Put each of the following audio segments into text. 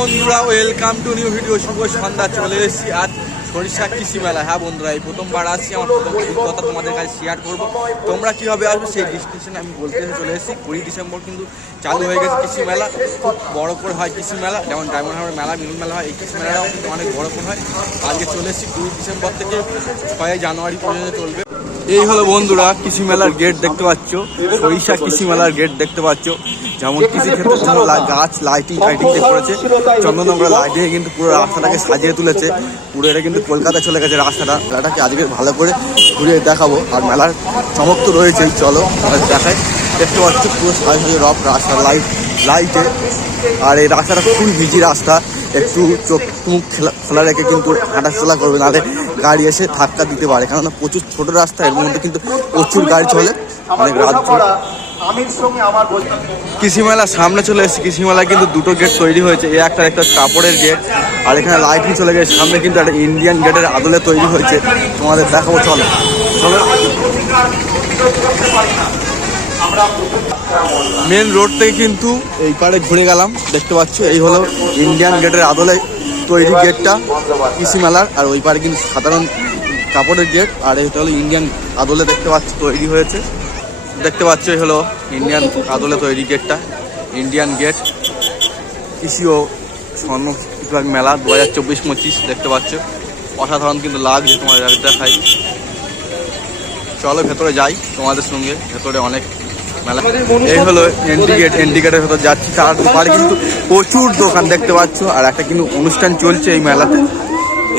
বন্ধুরা welcome to new video শুভ সন্ধ্যা, চলে এসেছি আজ সরিষা কৃষি মেলা। হ্যাঁ বন্ধুরা, এই প্রথমবার আসছি, আমার প্রথম অভিজ্ঞতা তোমাদের কাছে শেয়ার করব। তোমরা কীভাবে আসবে সেই ডিসক্রিপশনে আমি বলতে চলে এসেছি। কুড়ি ডিসেম্বর কিন্তু চালু হয়ে গেছে কৃষি মেলা। খুব বড় করে হয় কৃষি মেলা, যেমন ডায়মন্ড হারবার মেলা, মিলন মেলা হয়, এই কৃষি মেলাটাও কিন্তু অনেক বড় করে হয়। আজকে চলে এসেছি কুড়ি ডিসেম্বর থেকে ছয় জানুয়ারি পর্যন্ত চলবে। এই হলো বন্ধুরা কৃষি মেলার গেট দেখতে পাচ্ছ, সরিষা কৃষি মেলার গেট দেখতে পাচ্ছ। যেমন কৃষি ক্ষেত্রে গাছ লাইটিং ফাইটিং দিয়ে করেছে চন্দননগর লাইটিং কিন্তু পুরো রাস্তাটাকে সাজিয়ে তুলেছে। পুরো এটা কিন্তু কলকাতা চলে গেছে রাস্তাটা। মেলাটাকে আজকে ভালো করে ঘুরিয়ে দেখাবো। আর মেলার চমক তো রয়েছেই, চলো দেখাই। দেখতে পাচ্ছ পুরো সাজে সাজে রব রাস্তা লাইট লাইটে আর এই রাস্তাটা খুবই বিজি রাস্তা। একটু চোখ মুখ খোলা খোলা রেখে কিন্তু হাঁটাচলা করবে, নাহলে গাড়ি এসে ধাক্কা দিতে পারে। কেননা প্রচুর ছোট রাস্তা, এর মধ্যে কিন্তু প্রচুর গাড়ি চলে। অনেক রাত আমির সঙ্গে আমার কৃষি মেলার সামনে চলে এসেছে। কৃষি মেলায় কিন্তু দুটো গেট তৈরি হয়েছে। এই একটা একটা কাপড়ের গেট আর এখানে লাইটিং চলে গেছে। সামনে কিন্তু একটা ইন্ডিয়ান গেটের আদলে তৈরি হয়েছে। তোমাদের দেখাবো, চলো। চলো। মেন রোড থেকে কিন্তু এই পারে ঘুরে গেলাম। দেখতে পাচ্ছ এই হলো ইন্ডিয়ান গেটের আদলে তৈরি গেটটা কৃষি মেলার আর ওই পারে কিন্তু সাধারণ কাপড়ের গেট আর এটা হলো ইন্ডিয়ান আদলে দেখতে পাচ্ছ তৈরি হয়েছে। দেখতে পাচ্ছ এই হলো ইন্ডিয়ান আদলে তৈরি গেটটা ইন্ডিয়ান গেট কৃষি ও স্বর্ণ বিভাগ মেলা দু হাজার চব্বিশ পঁচিশ দেখতে পাচ্ছ। অসাধারণ কিন্তু লাগছে তোমাদের আগে দেখাই। চলো ভেতরে যাই তোমাদের সঙ্গে ভেতরে অনেক এই হলো এন্ডিগেট এন্ডিগেটের ভেতর যাচ্ছি। তার দুপারে কিন্তু প্রচুর দোকান দেখতে পাচ্ছ, আর একটা কিন্তু অনুষ্ঠান চলছে এই মেলাতে।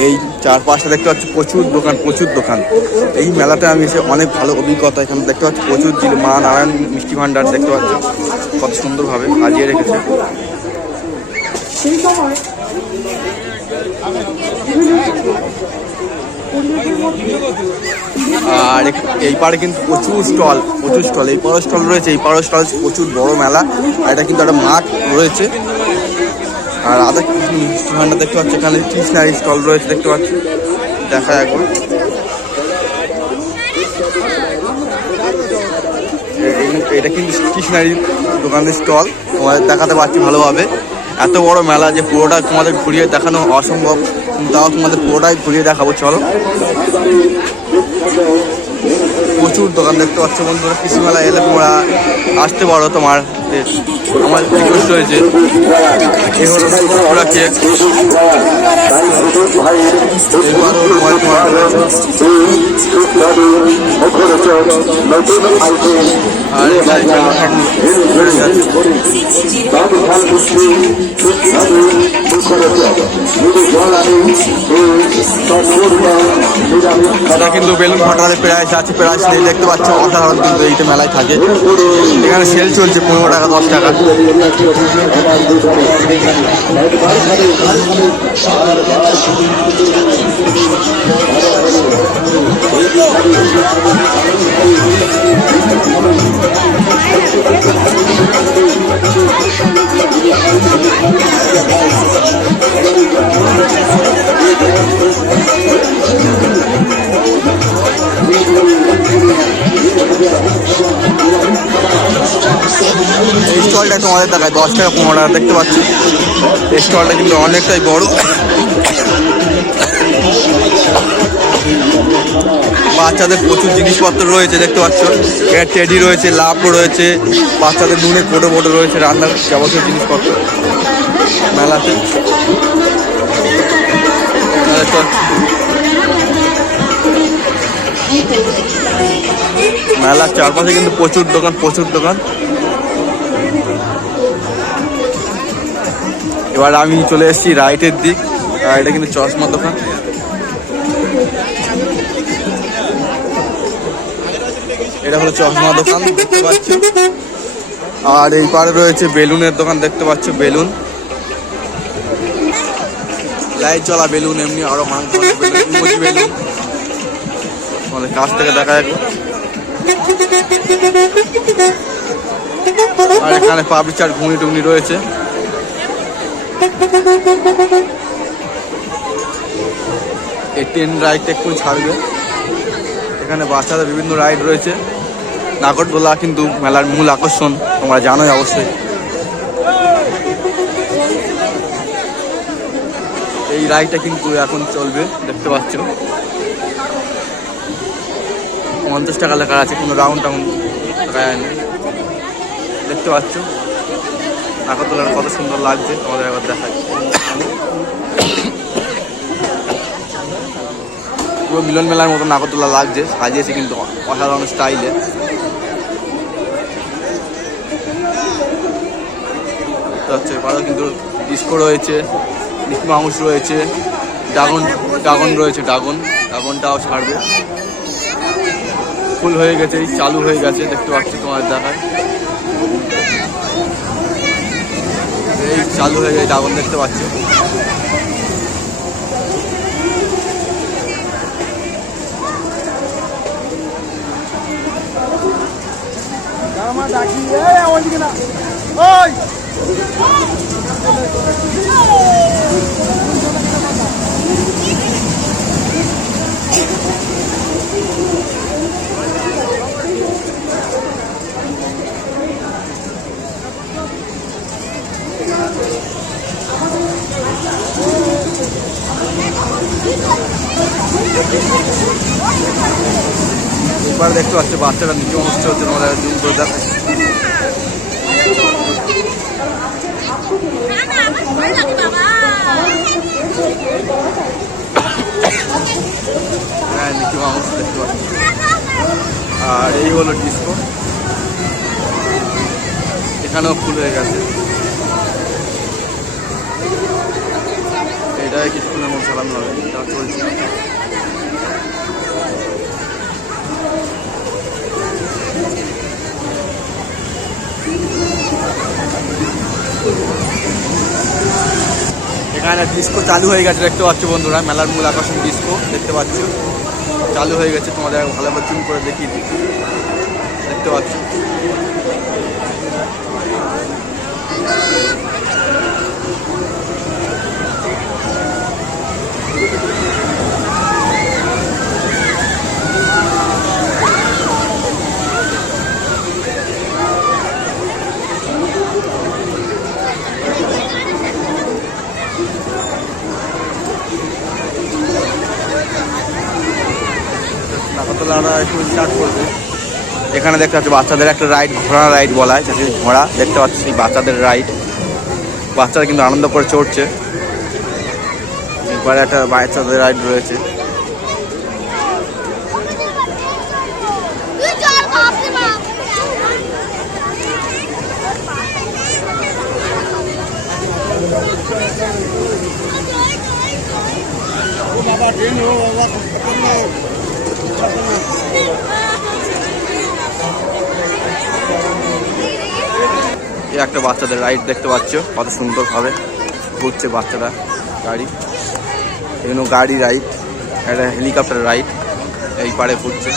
এই চারপাশে দেখতে পাচ্ছি, প্রচুর দোকান প্রচুর দোকান। এই মেলাতে আমি এসে অনেক ভালো অভিজ্ঞতা এখানে দেখতে পাচ্ছি। প্রচুর জিনিস মা নারায়ণ মিষ্টি ভান্ডার দেখতে পাচ্ছি। কত সুন্দরভাবে সাজিয়ে রেখেছে। আর এই পারে কিন্তু প্রচুর স্টল প্রচুর স্টল। এই পাড়ো স্টল রয়েছে, এই পাড়ো স্টল, প্রচুর বড় মেলা। আর এটা কিন্তু একটা মাঠ রয়েছে। আর আদা মিষ্টি ভান্ডার দেখতে পাচ্ছি, এখানে কৃষ্ণারি স্টল রয়েছে, দেখতে পাচ্ছি। দেখা এই- এটা কিন্তু কৃষ্ণারি দোকানের স্টল। তোমাদের দেখাতে পারছি ভালোভাবে। এত বড় মেলা যে পুরোটা তোমাদের ঘুরিয়ে দেখানো অসম্ভব। তাও তোমাদের পুরোটাই ঘুরিয়ে দেখাবো, চলো। প্রচুর দোকান দেখতে পাচ্ছ বন্ধুরা কৃষি মেলা এলে তোমরা আসতে পারো তোমার। এ, আমার রিকোয়েস্ট হয়েছে। পুরা কেক। এটা কিন্তু বেলুন ফাটালে প্রাইস আছে নেই দেখতে পাচ্ছ অসাধারণ কিন্তু এইটা মেলায় থাকে। এখানে সেল চলছে পনেরো দশ টাকা। তোমাদের দেখায়, দশ টাকা পনেরো টাকা দেখতে পাচ্ছি। এই স্টলটা কিন্তু অনেকটাই বড়। বাচ্চাদের প্রচুর জিনিসপত্র রয়েছে, দেখতে পাচ্ছ। এখানে টেডি রয়েছে লাভও রয়েছে। বাচ্চাদের নুনে, কোটো ফোটো রয়েছে রান্নার যাবতীয় জিনিসপত্র। মেলাতে। মেলার চারপাশে কিন্তু প্রচুর দোকান প্রচুর দোকান। এবার আমি চলে এসেছি রাইটের দিক। এটা কিন্তু চশমা দোকান। এটা হলো চশমা দোকান, দেখতে আর এই পারে রয়েছে বেলুনের দোকান, দেখতে পাচ্ছ বেলুন। লাইট চলা বেলুন, এমনি আরও মাংস বেলুন। আমাদের কাছ থেকে দেখা যাবে আর এখানে পাপড়ি চাট ঘুগনি টুগনি রয়েছে। এই ট্রেন রাইডটা একটু ছাড়বে। এখানে বাচ্চাদের বিভিন্ন রাইড রয়েছে। নাগরদোলা কিন্তু মেলার মূল আকর্ষণ, তোমরা জানোই অবশ্যই। এই রাইডটা কিন্তু এখন চলবে, দেখতে পাচ্ছ। পঞ্চাশ টাকা লেখা আছে কোনো রাউন্ড টাউন্ড দেখা দেখতে পাচ্ছ। নাগরদোলার কত সুন্দর লাগছে, তোমাদের একবার দেখাই। পুরো মিলন মেলার মতো নাগরদোলা লাগছে, সাজিয়েছে কিন্তু অসাধারণ স্টাইলে। হচ্ছে কিন্তু ডিস্কো রয়েছে মিকি মাউস রয়েছে ড্রাগন ড্রাগন রয়েছে ড্রাগন ড্রাগনটাও ছাড়বে। ফুল হয়ে গেছে চালু হয়ে গেছে, দেখতে পাচ্ছি তোমার দেখায়। এই চালু হয়ে গেছে ড্রাগন দেখতে পাচ্ছ। এবার দেখতে পাচ্ছি বাচ্চারা নিচে অনুষ্ঠান হচ্ছে, তোমাদের জুম করে বাবা হ্যাঁ নিচে মাউস দেখতে পাচ্ছি। আর এই হলো ডিস্কো এখানেও ফুল হয়ে গেছে। এটাই কিছুক্ষণের মধ্যে চালানো হবে। এটা চলছে। এখানে ডিস্কো চালু হয়ে গেছে, দেখতে পাচ্ছ বন্ধুরা, মেলার মূল আকর্ষণ ডিস্কো দেখতে পাচ্ছ। চালু হয়ে গেছে, তোমাদের ভালো করে চুম করে দেখি দেখতে পাচ্ছ? এখানে দেখতে পাচ্ছি বাচ্চাদের একটা রাইড ঘোড়া রাইড বলা হয় সেটি ঘোড়া দেখতে পাচ্ছি, বাচ্চাদের রাইড বাচ্চারা কিন্তু আনন্দ করে চড়ছে। এরপরে একটা বাচ্চাদের রাইড রয়েছে তুই চল বাপ রে বাপ এই একটা বাচ্চাদের রাইড দেখতে পাচ্ছ। কত সুন্দরভাবে ঘুরছে বাচ্চারা গাড়ি। এগুলো গাড়ি রাইড একটা হেলিকপ্টার রাইড এই পারে ঘুরছে।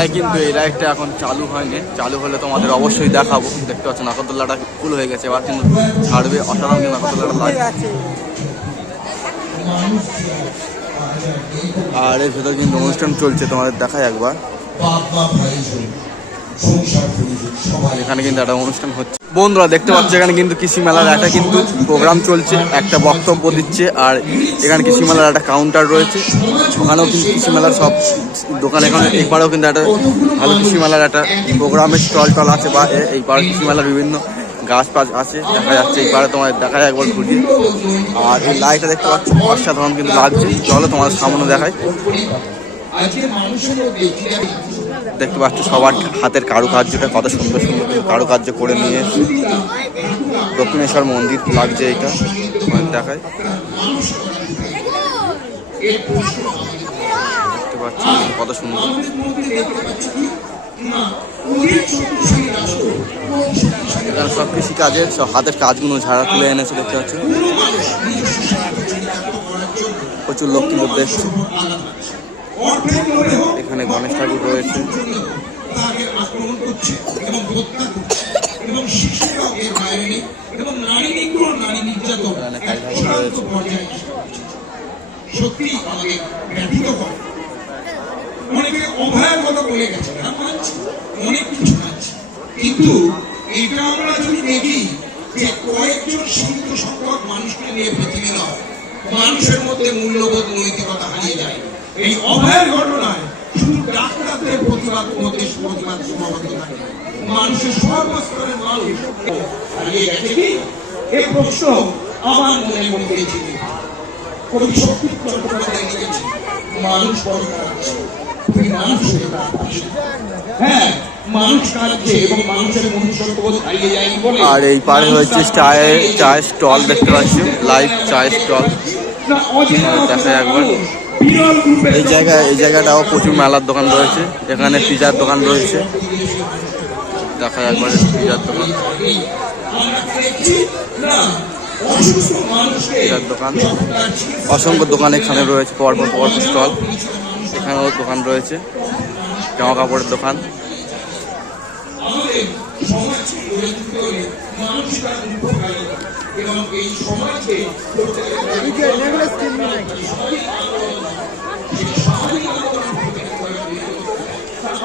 মেলায় কিন্তু এই রাইডটা এখন চালু হয়নি। চালু হলে তোমাদের অবশ্যই দেখাবো। দেখতে পাচ্ছ নাকতলাটা ফুল হয়ে গেছে। এবার কিন্তু ছাড়বে অসাধারণ কিন্তু নাগরদোল্লাটা লাগছে আর এর ভেতর কিন্তু অনুষ্ঠান চলছে তোমাদের দেখায় একবার। এখানে কিন্তু একটা অনুষ্ঠান হচ্ছে। বন্ধুরা দেখতে পাচ্ছ, এখানে কিন্তু কৃষি মেলার একটা কিন্তু প্রোগ্রাম চলছে, একটা বক্তব্য দিচ্ছে, আর এখানে কৃষি মেলার একটা কাউন্টার রয়েছে। ওখানেও কিন্তু কৃষি মেলার সব দোকান, এখানে এইবারেও কিন্তু একটা ভালো কৃষি মেলার একটা প্রোগ্রামের স্টল টল আছে, বা এই পাড়ে কৃষি মেলার বিভিন্ন গাছ পাছ আছে, দেখা যাচ্ছে, এই পাড়ে তোমার দেখা যায় একবার ঘুরিয়ে। আর এই লাইটটা দেখতে পাচ্ছ, অসাধারণ কিন্তু লাগছে। চলো তোমার সামনে দেখায় আজকে মানুষের দেখতে পাচ্ছ সবার হাতের কারুকার্যটা, কত সুন্দর সুন্দর কারুকার্য করে নিয়ে। দক্ষিণেশ্বর মন্দির লাগছে এটা। দেখায়। দেখতে পাচ্ছি কত সুন্দর। এখানে সব কৃষি কাজের সব হাতের কাজগুলো ঝাড়া তুলে এনেছে, দেখতে পাচ্ছ। প্রচুর লোক দেখছে। এখানে গণেশ ঠাকুর রয়েছে। আক্রমণ এবং এবং এবং নারী নারী সত্যি কথা বলে গেছে অনেক কিছু কিন্তু এটা আমরা যদি দেখি যে কয়েকজন সীমিত সংখ্যক মানুষকে নিয়ে পৃথিবী নয় মানুষের মধ্যে মূল্যবোধ, নৈতিকতা হারিয়ে যায়। এই অভয়ের ঘটনায় শুধু ডাক্তারদের প্রতিবাদ মধ্যে প্রতিবাদ সীমাবদ্ধ থাকে মানুষের সর্বস্তরের মানুষ হারিয়ে গেছে কি? এই প্রশ্ন আমার মনে মধ্যে ছিল কবি শক্তি চট্টোপাধ্যায় লিখেছেন মানুষ বড় কাঁদছে তুমি মানুষ হ্যাঁ মানুষ বলে আর এই পারে হচ্ছে চায়ের চায়ের স্টল দেখতে পাচ্ছি লাইভ চায়ের স্টল। অচেনা দেখা একবার। এই জায়গায় এই জায়গাটাও প্রচুর মেলার দোকান রয়েছে। এখানে পিজার দোকান রয়েছে। দেখা একবার পিজার দোকান। পিজার দোকান। অসংখ্য দোকান এখানে রয়েছে, পরপর পরপর স্টল। এখানেও দোকান রয়েছে, জামা কাপড়ের দোকান। এবং এই সমাজকে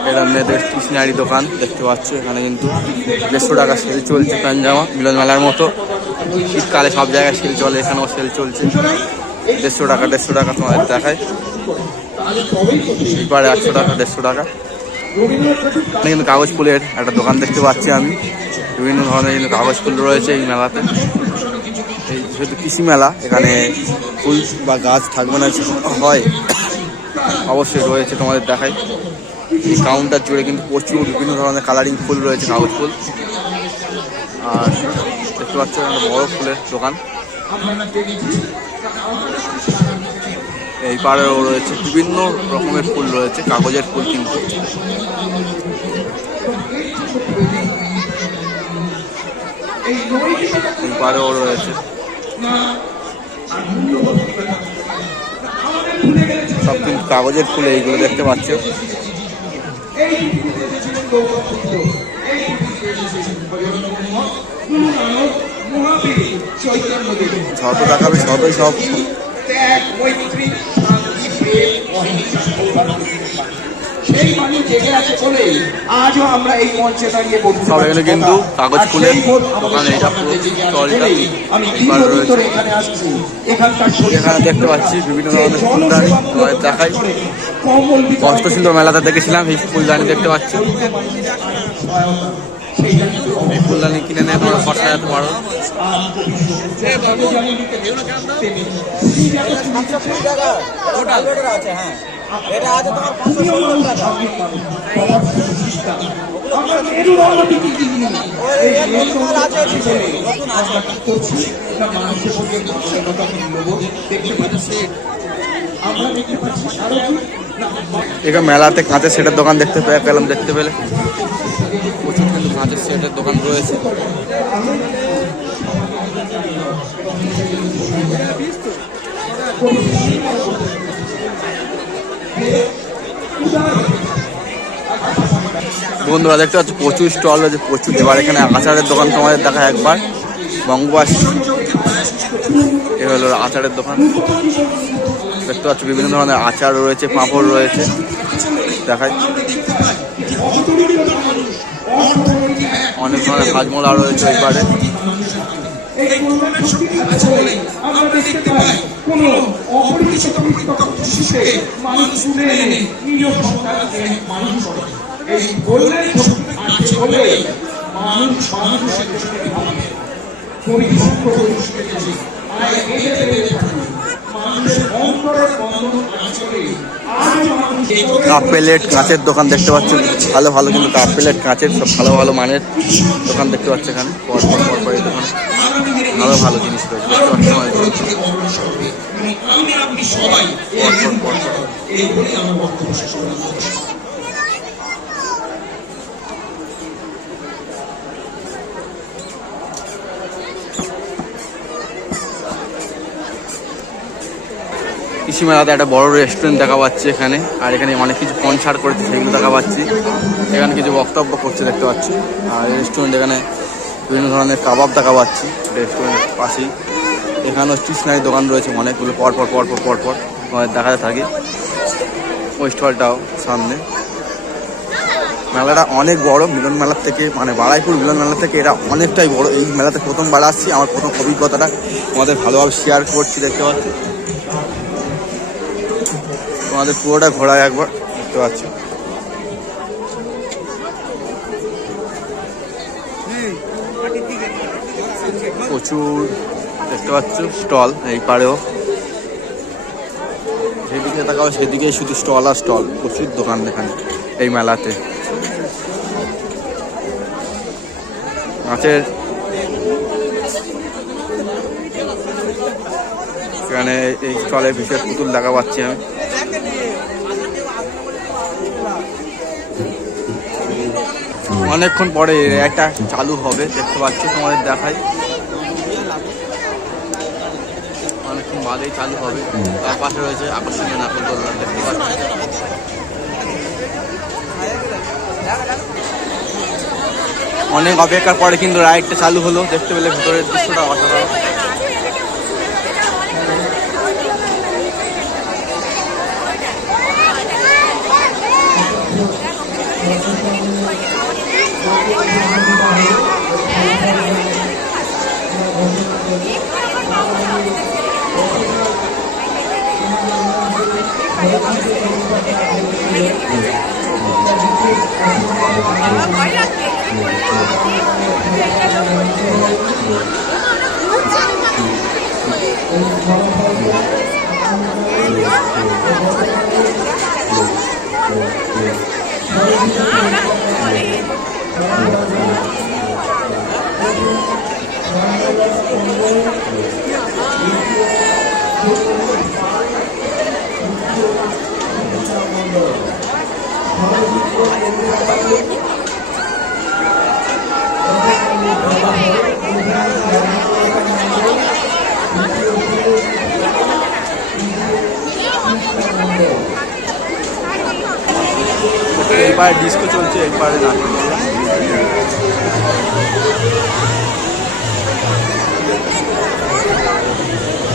এটা মেয়েদের স্টেশনারি দোকান দেখতে পাচ্ছ এখানে কিন্তু দেড়শো টাকা সেল চলছে প্যান জামা মিলন মেলার মতো। শীতকালে সব জায়গায় সেল চলে এখানেও সেল চলছে। দেড়শো টাকা দেড়শো টাকা তোমাদের দেখায়। এবারে একশো টাকা দেড়শো টাকা। এখানে কিন্তু কাগজ ফুলের একটা দোকান দেখতে পাচ্ছি আমি। বিভিন্ন ধরনের কিন্তু কাগজ ফুল রয়েছে এই মেলাতে। যেহেতু কৃষি মেলা, এখানে ফুল বা গাছ থাকবে না হয়। অবশ্যই রয়েছে তোমাদের দেখাই। এই কাউন্টার জুড়ে কিন্তু প্রচুর বিভিন্ন ধরনের কালারিং ফুল রয়েছে, কাগজ ফুল। আর দেখতে পাচ্ছ বড় ফুলের দোকান। এই পাড়েও রয়েছে বিভিন্ন রকমের ফুল রয়েছে, কাগজের ফুল কিন্তু। এই পাড়েও রয়েছে। সব কিন্তু কাগজের ফুল এইগুলো দেখতে পাচ্ছ যত দেখাবে ততই সব ত্যাগ মৈত্রী শান্তি প্রেম অহিংসা। সেই বাণী জেগে আছে বলেই আজও আমরা এই মঞ্চে দাঁড়িয়ে বলতে পারছি কিন্তু কাগজ দোকান আছে আমি ধরে এখানে আসছি। এখানকার এখানে দেখতে পাচ্ছি বিভিন্ন ধরনের ফুলদানি তোমাদের দেখাই কমল মেলাতে দেখেছিলাম এই ফুলদানি দেখতে পাচ্ছ। এই ফুলদানি কিনে নিয়ে তোমরা খরচা যেতে পারো এখানে মেলাতে কাঁচের সেটের দোকান দেখতে পেয়ে পেলাম দেখতে পেলে। প্রচুর কিন্তু কাঁচের সেটের দোকান রয়েছে। বন্ধুরা, দেখতে পাচ্ছি, প্রচুর স্টল রয়েছে, প্রচুর। এবার এখানে আচারের দোকান তোমাদের দেখা একবার। বঙ্গবাস, এ হলো আচারের দোকান। দেখতে পাচ্ছ, বিভিন্ন ধরনের আচার রয়েছে, পাঁপড় রয়েছে। দেখাই। অনেক ধরনের হাজমোলা রয়েছে ওই আমরা দেখতে পাই। কোন অপরিচিত পরিত্যক্ত শিশুকে মানুষ তুলে এনে নিজ সন্তানকে মানুষ করে। এই গোল্ডেন আছে বলে মানুষ মানুষের কবি শঙ্কর আয় বেঁধে কাপ প্লেট কাঁচের দোকান দেখতে পাচ্ছেন ভালো ভালো কিন্তু কাপ প্লেট কাঁচের সব ভালো ভালো মানের দোকান দেখতে পাচ্ছে এখানে। পরপর পর পর পর এই দোকান। ভালো ভালো জিনিস রয়েছে। দেখতে পাচ্ছ? তোমাদের। আমি আপনি সবাই পর পর পর পর। এই বলে আমার বক্তব্য শেষ করলাম কৃষি মেলাতে একটা বড় রেস্টুরেন্ট দেখা পাচ্ছি এখানে। আর এখানে অনেক কিছু কনসার্ট করেছে, সেগুলো দেখা পাচ্ছি। এখানে কিছু বক্তব্য করছে, দেখতে পাচ্ছি। আর রেস্টুরেন্ট এখানে বিভিন্ন ধরনের কাবাব দেখা পাচ্ছি রেস্টুরেন্টের পাশেই। এখানেও স্টেশনারি দোকান রয়েছে অনেকগুলো পর পর পর পর পর পর তোমাদের দেখাতে থাকি। ওই স্টলটাও সামনে। মেলাটা অনেক বড়, মিলন মেলার থেকে মানে বারাইপুর মিলন মেলা থেকে এটা অনেকটাই বড়। এই মেলাতে প্রথমবার আসছি, আমার প্রথম অভিজ্ঞতাটা। আমাদের ভালোভাবে শেয়ার করছি, দেখতে পাচ্ছি। তোমাদের পুরোটা ঘোরায় একবার, দেখতে পাচ্ছ। প্রচুর, দেখতে পাচ্ছ, স্টল এই পারেও। যেদিকে তাকাও সেদিকে শুধু স্টল আর স্টল, প্রচুর দোকান এখানে, এই মেলাতে। মাছের এখানে এই স্টলে বিশেষ পুতুল দেখা পাচ্ছি আমি। অনেকক্ষণ পরে একটা চালু হবে, দেখতে পাচ্ছি তোমাদের দেখাই। অনেকক্ষণ বাদেই চালু হবে। তার পাশে রয়েছে আকর্ষণীয় নাগরদোলনা দেখতে পাচ্ছি। অনেক অপেক্ষার পরে কিন্তু রাইডটা চালু হলো, দেখতে পেলে ভিতরের দৃশ্যটা অসাধারণ। এবার Thank you.